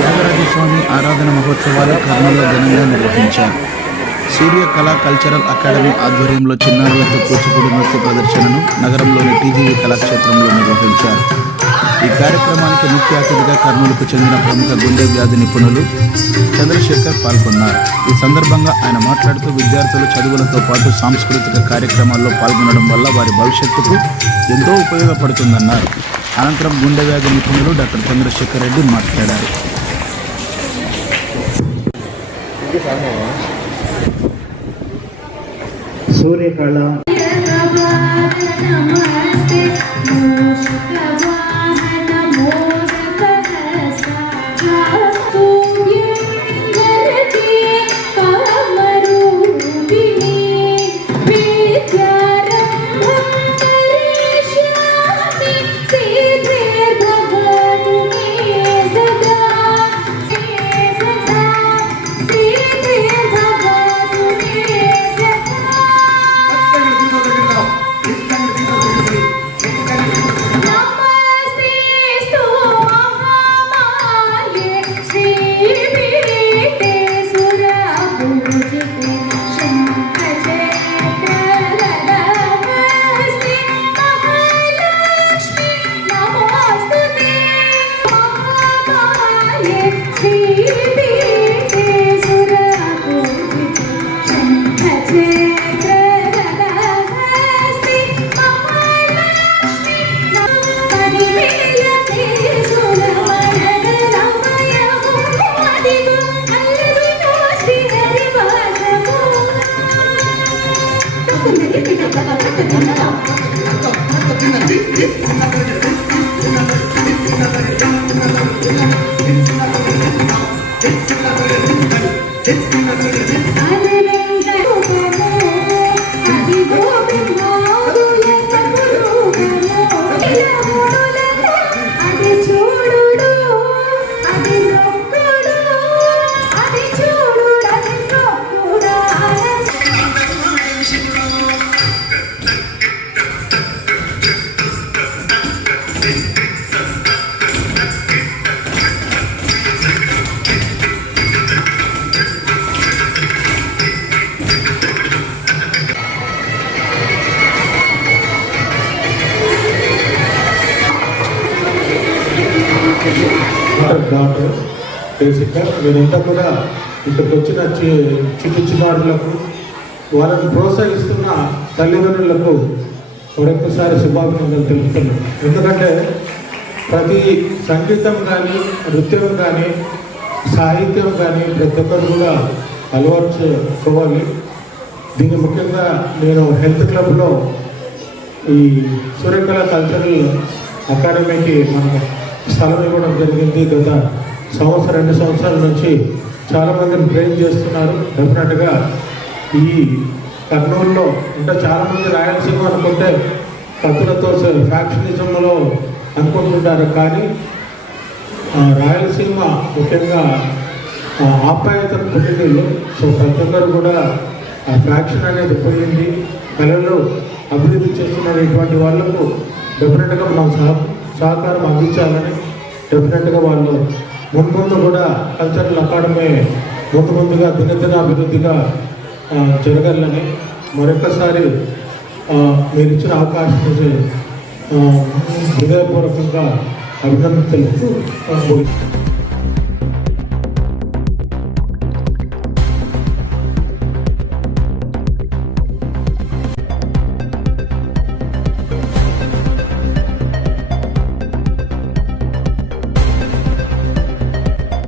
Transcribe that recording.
త్యాగరాజస్వామి ఆరాధన మహోత్సవాలు కర్నూలులో ఘనంగా నిర్వహించారు. సూర్య కళా కల్చరల్ అకాడమీ ఆధ్వర్యంలో చిన్నారులతో కూచిపూడి నృత్య ప్రదర్శనను నగరంలోని టీజీవీ కళాక్షేత్రంలో నిర్వహించారు. ఈ కార్యక్రమానికి ముఖ్య అతిథిగా కర్నూలుకు చెందిన ప్రముఖ గుండె వ్యాధి నిపుణులు చంద్రశేఖర్ పాల్గొన్నారు. ఈ సందర్భంగా ఆయన మాట్లాడుతూ విద్యార్థులు చదువులతో పాటు సాంస్కృతిక కార్యక్రమాల్లో పాల్గొనడం వల్ల వారి భవిష్యత్తుకు ఎంతో ఉపయోగపడుతుందన్నారు. అనంతరం గుండె వ్యాధి నిపుణులు డాక్టర్ చంద్రశేఖర్ రెడ్డి మాట్లాడారు. సూర్యకళ డాక్టర్ బేసిక్గా మీరంతా కూడా ఇక్కడికి వచ్చిన చిన్నారులకు వాళ్ళని ప్రోత్సహిస్తున్న తల్లిదండ్రులకు మరొకసారి శుభాకాంక్షలు తెలుపుతున్నాను. ఎందుకంటే ప్రతి సంగీతం కానీ నృత్యం కానీ సాహిత్యం కానీ ప్రతి ఒక్కరు కూడా అలవర్చుకోవాలి. దీన్ని ముఖ్యంగా నేను హెల్త్ క్లబ్లో ఈ సూర్యకళ కల్చరల్ అకాడమీకి మనం స్థలం ఇవ్వడం జరిగింది. గత 2 సంవత్సరాల నుంచి చాలామందిని ట్రైన్ చేస్తున్నారు. డెఫినెట్గా ఈ కర్నూలులో అంటే చాలామంది రాయలసీమ అనుకుంటే కత్తులతో ఫ్యాక్షనిజంలో అనుకుంటుంటారు. కానీ రాయలసీమ ముఖ్యంగా ఆప్యాయతను పుట్టినీళ్ళు. సో ప్రతి ఒక్కరు కూడా ఆ ఫ్యాక్షన్ అనేది పోయింది. కళలు అభివృద్ధి చేస్తున్నటువంటి వాళ్లకు డెఫినెట్గా మనం సహకారం అందించాలని, డెఫినెట్గా వాళ్ళు ముందు కూడా కల్చరల్ అకాడమీ ముందుగా దినదిన అభివృద్ధిగా జరగాలని మరొకసారి మీరు ఇచ్చిన అవకాశం హృదయపూర్వకంగా అభినందనలు తెలుపుతూ